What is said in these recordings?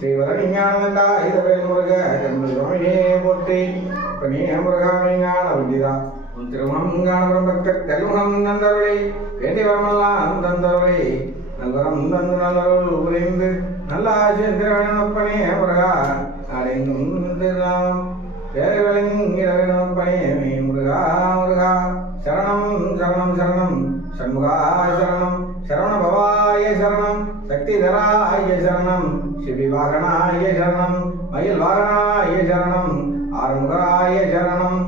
ஸ்ரீவரணிஞானந்தா இதவேல் முருக ஜன்மசுவாமியே போற்றி. பனே முருகாமிஞான வந்திதா உன் திருமணம் காணவரும் பக்தர் தெல்முகம் தந்தருளை வேண்டி வரமெல்லாம் தந்தருளை நல்வரம் தந்து நல்லருள் புரிந்து நல்ல ஆசிரியப்பனே முருகா அடைந்தும் திருநாமம் பேரவிளங்கிடப்பனே மே முருகா முருகா சரணம் சரணம் சரணம் சண்முகா சரணம் சரவண பவாய சரணம் சக்திதராய சரணம் சிவி வாகனாய சரணம் மயில் வாகனாய சரணம் ஆறுமுகராய சரணம்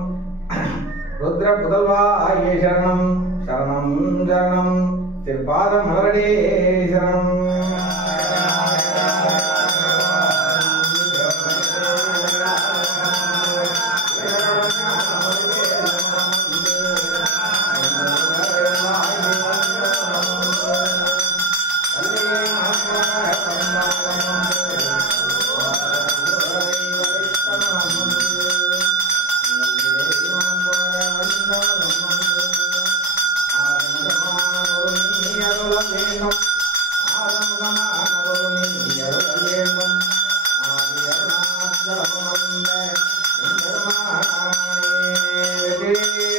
ருத்ர புதல்வாய சரணம் சரணம் சரணம் திருப்பாத மலரடே சரணம். Thank you.